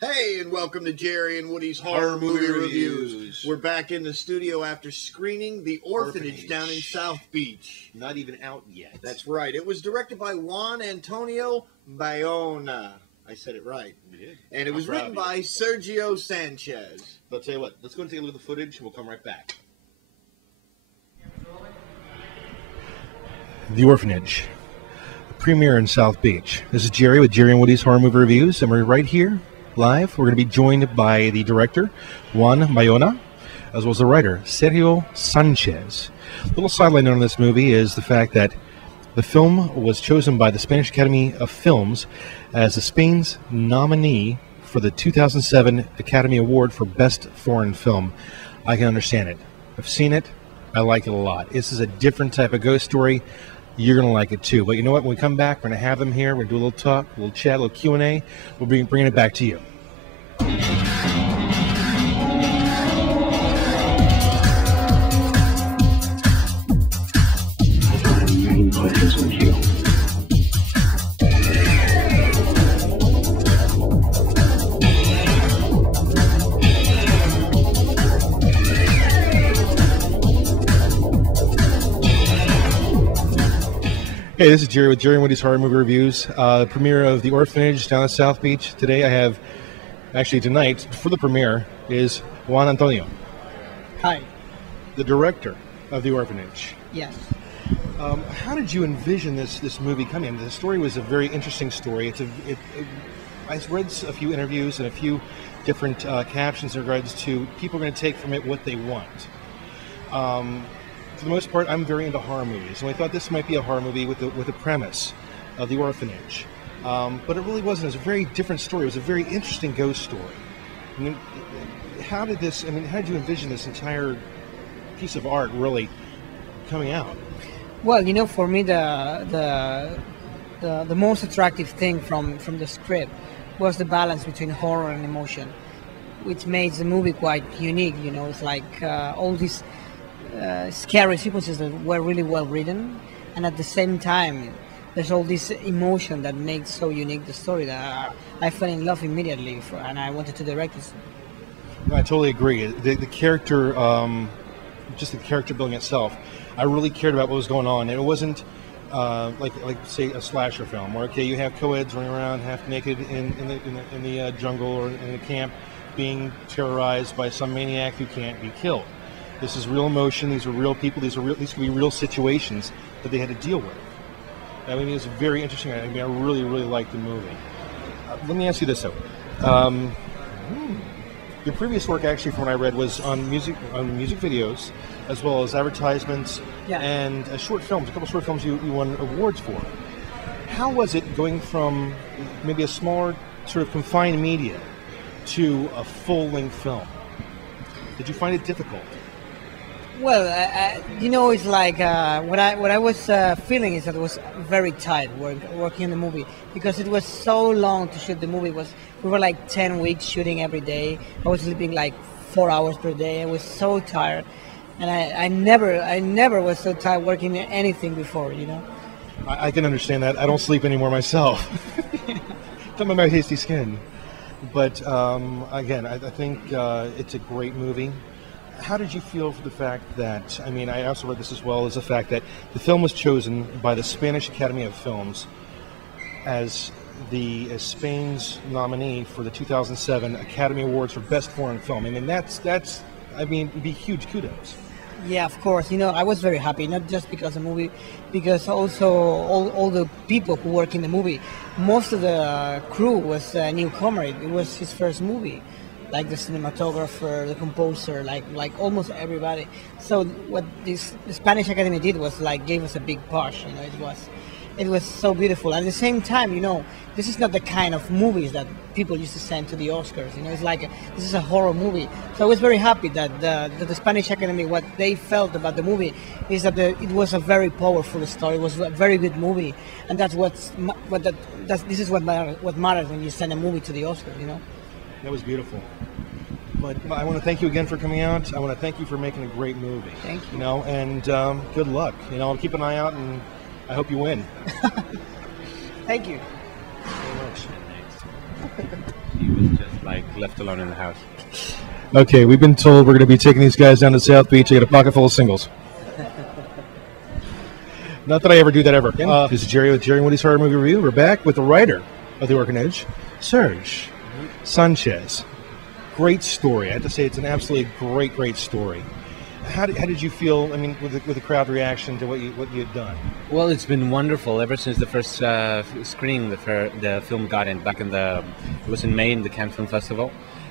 Hey, and welcome to Jerry and Woody's Horror Movie Reviews. We're back in the studio after screening The Orphanage down in South Beach. Not even out yet. That's right. It was directed by Juan Antonio Bayona. I said it right. You did. And it was written by Sergio Sanchez. But I'll tell you what, let's go and take a look at the footage and we'll come right back. The Orphanage, the premiere in South Beach. This is Jerry with Jerry and Woody's Horror Movie Reviews, and we're right here live. We're going to be joined by the director, Juan Bayona, as well as the writer, Sergio Sanchez. A little sideline on this movie is the fact that the film was chosen by the Spanish Academy of Films as the Spain's nominee for the 2007 Academy Award for Best Foreign Film. I can understand it. I've seen it. I like it a lot. This is a different type of ghost story. You're going to like it too. But you know what? When we come back, we're going to have them here. We're going to do a little talk, a little chat, a little Q&A. We'll be bringing it back to you. Hey, this is Jerry with Jerry and Woody's Horror Movie Reviews. The premiere of The Orphanage down at South Beach. Today I have, actually tonight, for the premiere, is Juan Antonio. Hi. The director of The Orphanage. Yes. How did you envision this movie coming? The story was a very interesting story. I read a few interviews and a few different captions in regards to people are going to take from it what they want. For the most part, I'm very into horror movies, and I thought this might be a horror movie with the premise of The Orphanage. But it really wasn't. It was a very different story. It was a very interesting ghost story. I mean, how did you envision this entire piece of art really coming out? Well, you know, for me, the most attractive thing from the script was the balance between horror and emotion, which makes the movie quite unique. You know, it's like all these scary sequences that were really well written, and at the same time there's all this emotion that makes so unique the story that I fell in love immediately and I wanted to direct this. I totally agree. The character, just the character building itself, I really cared about what was going on, and it wasn't like say a slasher film where you have co-eds running around half naked in the jungle or in the camp being terrorized by some maniac who can't be killed. This is real emotion. These are real people. These could be real situations that they had to deal with. I mean, it was very interesting. I mean, I really, really liked the movie. Let me ask you this though. Your previous work, actually, from what I read, was on music videos, as well as advertisements and short films. A couple short films you won awards for. How was it going from maybe a smaller, sort of confined media to a full-length film? Did you find it difficult? Well, you know, it's like what I was feeling is that I was very tired working on the movie because it was so long to shoot the movie. We were like 10 weeks shooting every day. I was sleeping like 4 hours per day. I was so tired, and I never was so tired working on anything before. You know. I can understand that. I don't sleep anymore myself. Talking about my hasty skin, but again, I think it's a great movie. How did you feel for the fact that, I mean, I also read this as well, is the fact that the film was chosen by the Spanish Academy of Films as Spain's nominee for the 2007 Academy Awards for Best Foreign Film. I mean, that's it'd be huge kudos. Yeah, of course. You know, I was very happy, not just because of the movie, because also all the people who work in the movie, most of the crew was a newcomer. It was his first movie. Like the cinematographer, the composer, like almost everybody. So what the Spanish Academy did was like gave us a big push. You know, it was so beautiful. At the same time, you know, this is not the kind of movies that people used to send to the Oscars. You know, it's like this is a horror movie. So I was very happy that the Spanish Academy, what they felt about the movie, is that it was a very powerful story. It was a very good movie, and this is what matters when you send a movie to the Oscars. You know. That was beautiful. But I want to thank you again for coming out. I want to thank you for making a great movie. Thank you. You know, and good luck. You know, keep an eye out, and I hope you win. Thank you. Very much. He was just like left alone in the house. Okay, we've been told we're going to be taking these guys down to South Beach to get a pocket full of singles. Not that I ever do that ever. This is Jerry with Jerry and Woody's Horror Movie Review. We're back with the writer of The Orphanage, Serge Sanchez. Great story. I have to say it's an absolutely great story. How did you feel, I mean, with the crowd reaction to what you had done? Well, it's been wonderful ever since the first screening the film got in back in it was in May in the Cannes Film Festival.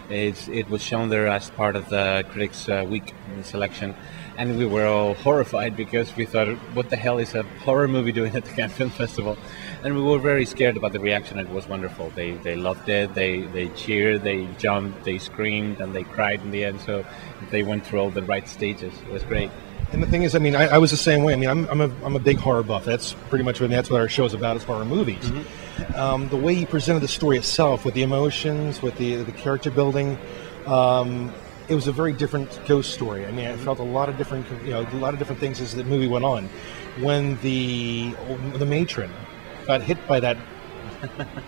It was shown there as part of the Critics' Week selection, and we were all horrified because we thought, what the hell is a horror movie doing at the Cannes Film Festival? And we were very scared about the reaction. It was wonderful. They loved it. They cheered, they jumped, they screamed, and they cried in the end. So they went through all the right stages. It was great. And the thing is, I mean, I was the same way. I mean, I'm a big horror buff. That's pretty much that's what our show is about, is horror movies. Mm-hmm. The way you presented the story itself, with the emotions, with the character building, it was a very different ghost story. I mean, I felt a lot of different things as the movie went on. When the matron got hit by that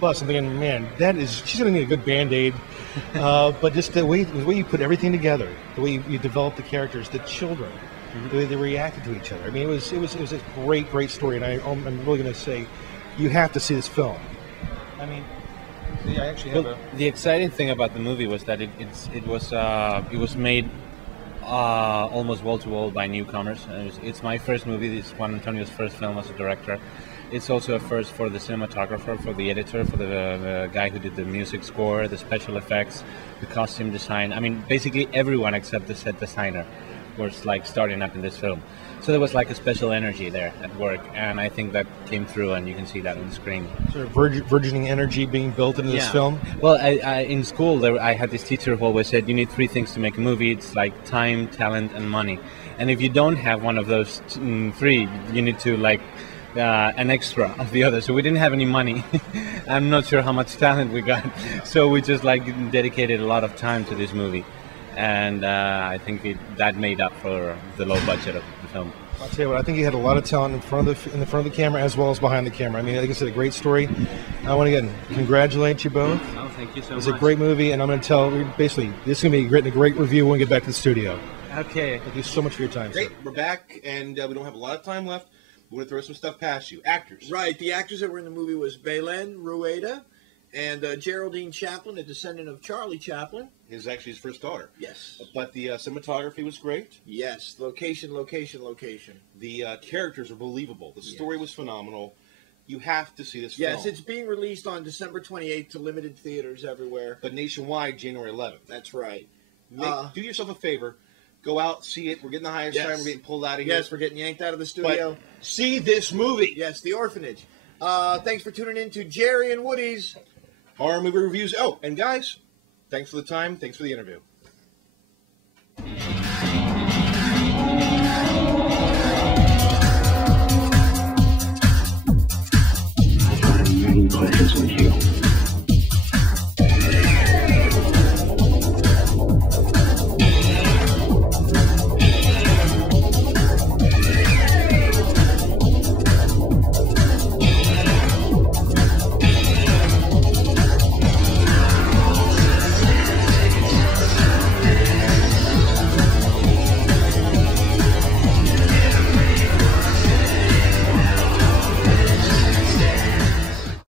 bus, I'm thinking, man, she's gonna need a good Band-Aid. But just the way you put everything together, the way you developed the characters, the children. Mm-hmm. The way they reacted to each other. I mean, it was a great story, and I'm really going to say, you have to see this film. I mean, I actually have the exciting thing about the movie was that it was made almost wall to wall by newcomers. It's my first movie. It's Juan Antonio's first film as a director. It's also a first for the cinematographer, for the editor, for the guy who did the music score, the special effects, the costume design. I mean, basically everyone except the set designer was like starting up in this film. So there was like a special energy there at work, and I think that came through, and you can see that on the screen. Sort of burgeoning energy being built into this film? Well, I in school, I had this teacher who always said, you need 3 things to make a movie. It's like time, talent, and money. And if you don't have one of those 3, you need to like an extra of the other. So we didn't have any money. I'm not sure how much talent we got. So we just like dedicated a lot of time to this movie. And I think that made up for the low budget of the film. I'll tell you what, I think you had a lot of talent in front of the camera as well as behind the camera. I mean, like I said, a great story. I want to again congratulate you both. Oh, thank you so much. It's a great movie, and I'm going to tell basically this is going to be written a great review when we get back to the studio. Okay. Thank you so much for your time. Great. Sir. We're back, and we don't have a lot of time left. We're going to throw some stuff past you. Actors. Right. The actors that were in the movie was Belen Rueda and Geraldine Chaplin, a descendant of Charlie Chaplin. Actually his first daughter. Yes. But the cinematography was great. Yes. Location. The characters are believable. The story was phenomenal. You have to see this film. Yes, it's being released on December 28th to limited theaters everywhere. But nationwide, January 11th. That's right. Do yourself a favor. Go out, see it. We're getting the highest time. We're getting pulled out of here. Yes, we're getting yanked out of the studio. But see this movie. Yes, The Orphanage. Thanks for tuning in to Jerry and Woody's Horror Movie Reviews. Oh, and guys, thanks for the time. Thanks for the interview.